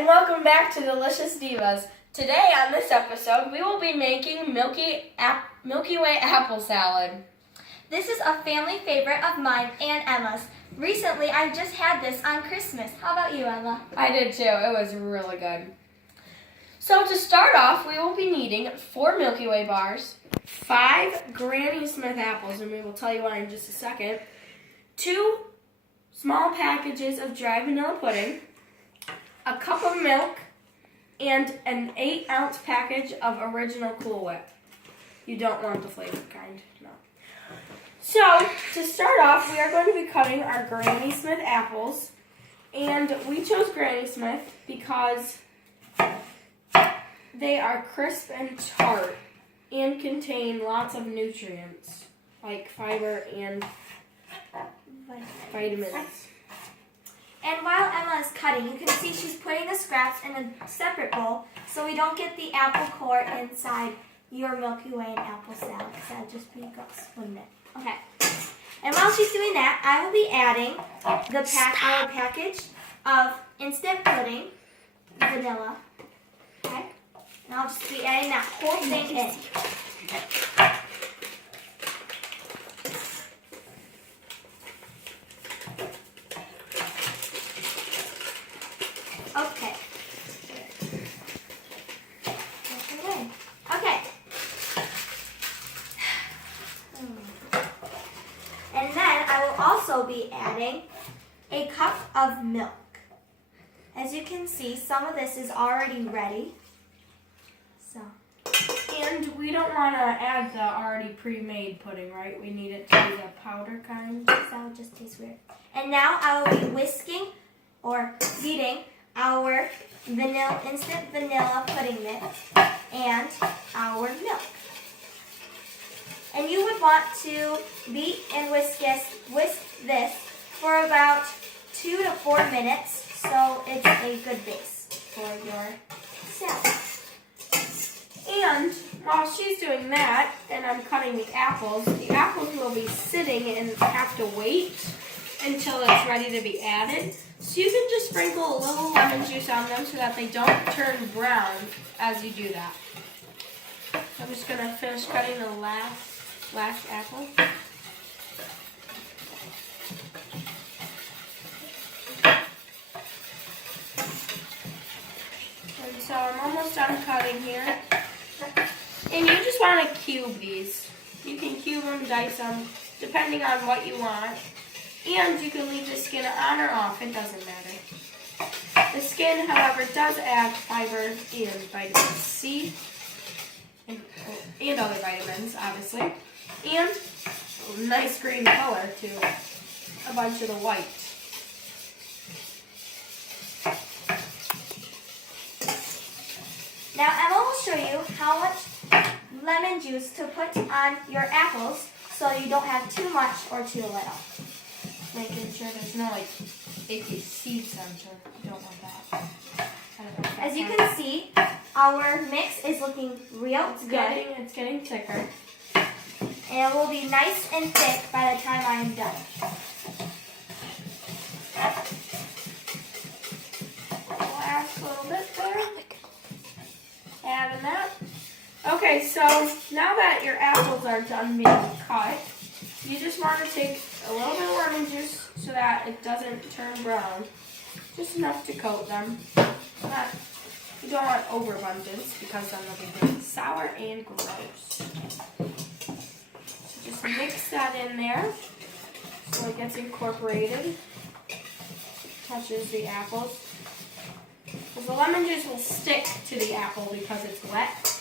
and welcome back to Delicious Divas. Today on this episode, we will be making Milky Way apple salad. This is a family favorite of mine and Emma's. Recently, I just had this on Christmas. How about you, Emma? I did too. It was really good. So to start off, we will be needing 4 Milky Way bars, 5 Granny Smith apples, and we will tell you why in just a second, 2 small packages of dry vanilla pudding, a cup of milk, and an 8-ounce package of original Cool Whip. You don't want the flavored kind, no. So, to start off, we are going to be cutting our Granny Smith apples, and we chose Granny Smith because they are crisp and tart and contain lots of nutrients, like fiber and vitamins. And while Emma is cutting, you can see she's putting the scraps in a separate bowl so we don't get the apple core inside your Milky Way and apple salad, because that would just be gross, wouldn't it? Okay. And while she's doing that, I will be adding our package of instant pudding, vanilla. Okay? And I'll just be adding that whole thing in. Okay. Okay. And then I will also be adding a cup of milk. As you can see, some of this is already ready. So. And we don't want to add the already pre-made pudding, right? We need it to be the powder kind. That would just taste weird. And now I will be whisking or beating our instant vanilla pudding mix and our milk. And you would want to beat and whisk this for about 2 to 4 minutes so it's a good base for your salad. And while she's doing that, and I'm cutting the apples will be sitting and have to wait until it's ready to be added. So you can just sprinkle a little lemon juice on them so that they don't turn brown as you do that. I'm just going to finish cutting the last apple. And so I'm almost done cutting here. And you just want to cube these. You can cube them, dice them, depending on what you want. And you can leave the skin on or off, it doesn't matter. The skin, however, does add fiber and vitamin C and other vitamins, obviously. And a nice green color to a bunch of the white. Now Emma will show you how much lemon juice to put on your apples so you don't have too much or too little. Making sure there's no icky seeds on it. You don't want that. As you can see, our mix is looking real good. It's getting thicker. And it will be nice and thick by the time I am done. Last little bit there. Adding that. Okay, so now that your apples are done being cut, you just want to take a little bit of lemon juice so that it doesn't turn brown. Just enough to coat them. You don't want overabundance because then they'll be really sour and gross. So just mix that in there so it gets incorporated. Touches the apples. Because the lemon juice will stick to the apple because it's wet.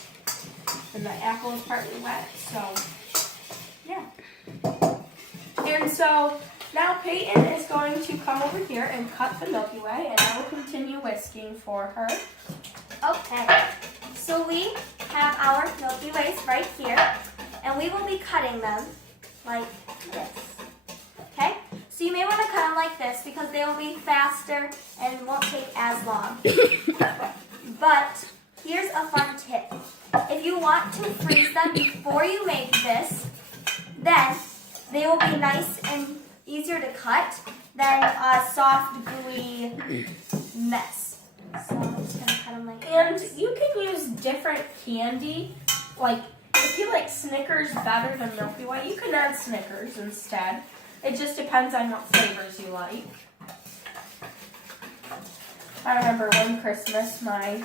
And the apple is partly wet, so yeah. And so now Peyton is going to come over here and cut the Milky Way, and I will continue whisking for her. Okay, so we have our Milky Ways right here, and we will be cutting them like this. Okay, so you may want to cut them like this because they will be faster and won't take as long. But here's a fun tip. If you want to freeze them before you make this, then they will be nice and easier to cut than a soft, gooey mess. So I'm just gonna cut them like And this. you can use different candy. Like, if you like Snickers better than Milky Way, you can add Snickers instead. It just depends on what flavors you like. I remember one Christmas, my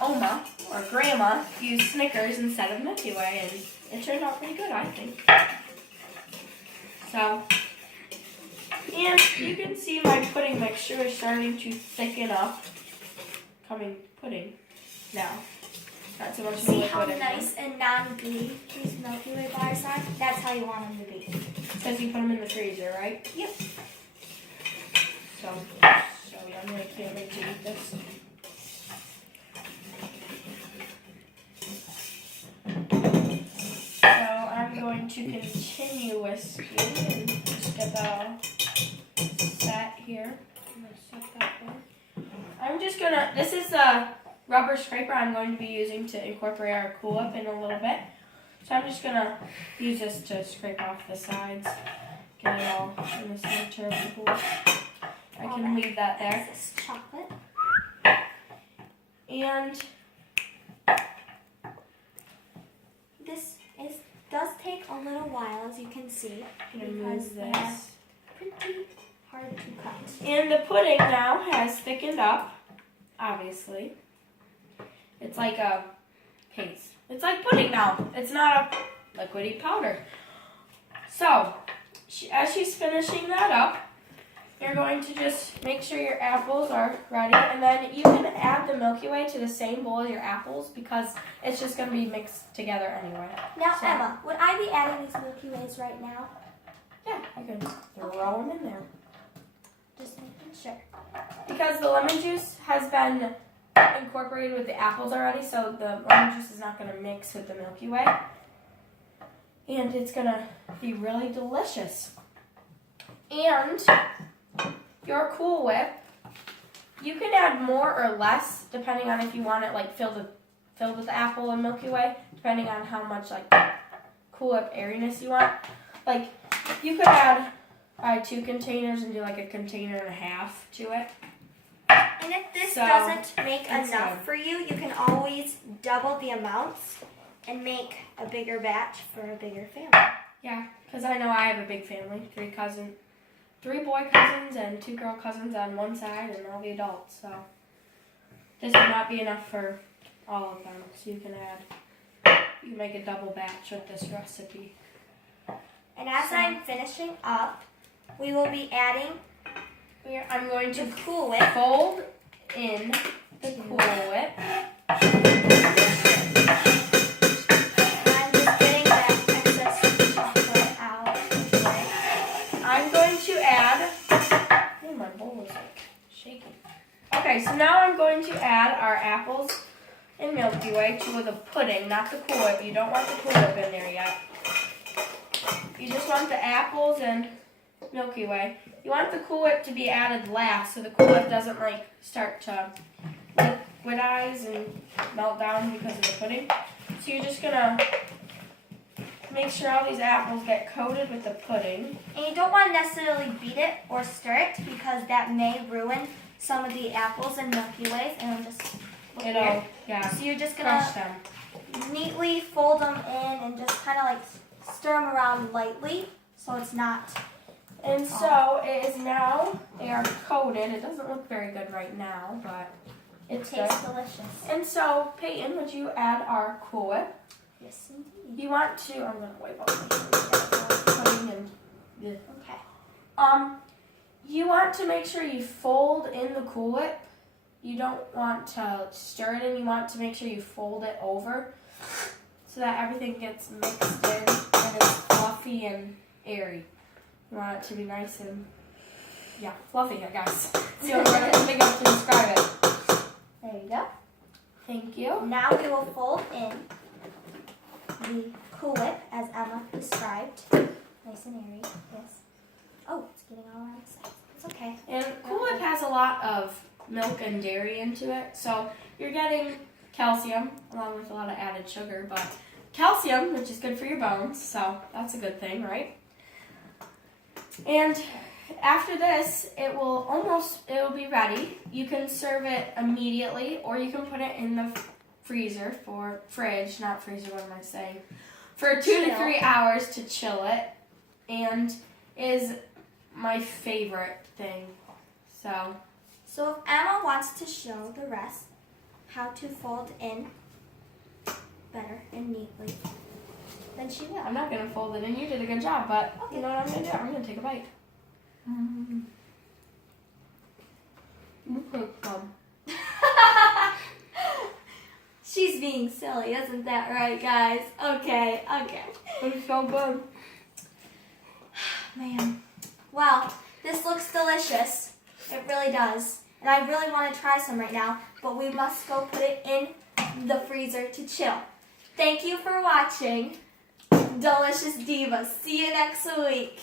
Oma, or Grandma, used Snickers instead of Milky Way, and it turned out pretty good, I think. So, and you can see my pudding mixture is starting to thicken up. Coming pudding now. Not so much See how liquid nice and non-gooey these Milky Way bars are? That's how you want them to be. Says you put them in the freezer, right? Yep. So yummy. I can't wait to eat this. So I'm going to continue whisking and just get that all set here. I'm going to set that there. I'm just going to, this is the rubber scraper I'm going to be using to incorporate our Cool Whip in a little bit. So I'm just going to use this to scrape off the sides, get it all in the center of the Cool Whip. I can leave that there. This chocolate. And This does take a little while, as you can see, I'm going to because move they're this. pretty hard to cut. And the pudding now has thickened up, obviously. It's like a paste. It's like pudding now. It's not a liquidy powder. So, as she's finishing that up, you're going to just make sure your apples are ready. And then you can add the Milky Way to the same bowl as your apples because it's just going to be mixed together anyway. Now, So- Emma, would I be adding these Milky Ways right now? Yeah, I can throw them in there. Just making sure. Because the lemon juice has been incorporated with the apples already, so the lemon juice is not going to mix with the Milky Way. And it's going to be really delicious. And your Cool Whip, you can add more or less depending on if you want it like filled with apple and Milky Way, depending on how much like Cool Whip airiness you want. Like you could add 2 containers and do like a container and a half to it. And if this So, doesn't make it's enough good. for you, you can always double the amounts and make a bigger batch for a bigger family. Yeah, because I know I have a big family, 3 boy cousins and 2 girl cousins on one side and all the adults, so this would not be enough for all of them, so you can make a double batch with this recipe. And as I'm finishing up, we will be adding I'm going to the Cool Whip. fold in the Cool Whip. I'm just getting that excess chocolate out of the way. I'm going to add, oh my bowl is like shaking. Okay, so now I'm going to add our apples and Milky Way to the pudding, not the Cool Whip. You don't want the Cool Whip in there yet. You just want the apples and Milky Way. You want the Cool Whip to be added last so the Cool Whip doesn't like start to liquidize and melt down because of the pudding. So you're just gonna make sure all these apples get coated with the pudding. And you don't want to necessarily beat it or stir it because that may ruin some of the apples and Milky Ways and it'll just look weird. Yeah, So you're just crush gonna them. neatly fold them in and just kind of like stir them around lightly so it's not. And so it is now, they are coated. It doesn't look very good right now, but It it's tastes good. delicious. And so, Peyton, would you add our Cool Whip? Yes, indeed. You want to, I'm going to wipe off my hands. Okay. You want to make sure you fold in the Cool Whip. You don't want to stir it in. You want to make sure you fold it over so that everything gets mixed in and it's fluffy and airy. You want it to be nice and, fluffy, I guess. It's the only way I can think of to describe it. There you go. Thank you. Now we will fold in the Cool Whip as Emma described. Nice and airy. Yes. Oh, it's getting all around the sides. It's okay. And Cool Whip has a lot of milk and dairy into it, so you're getting calcium along with a lot of added sugar, but calcium, which is good for your bones, so that's a good thing, right? And after this, it will be ready. You can serve it immediately, or you can put it in the freezer fridge, not freezer, what am I saying? For 2 to 3 hours to chill it, and is my favorite thing. So if Emma wants to show the rest how to fold in better and neatly, then she will. I'm not gonna fold it in. You did a good job, but you know what I'm gonna do? I'm gonna take a bite. She's being silly, isn't that right, guys? Okay. It's so good. Man. Well, this looks delicious. It really does. And I really want to try some right now, but we must go put it in the freezer to chill. Thank you for watching Delicious Divas. See you next week.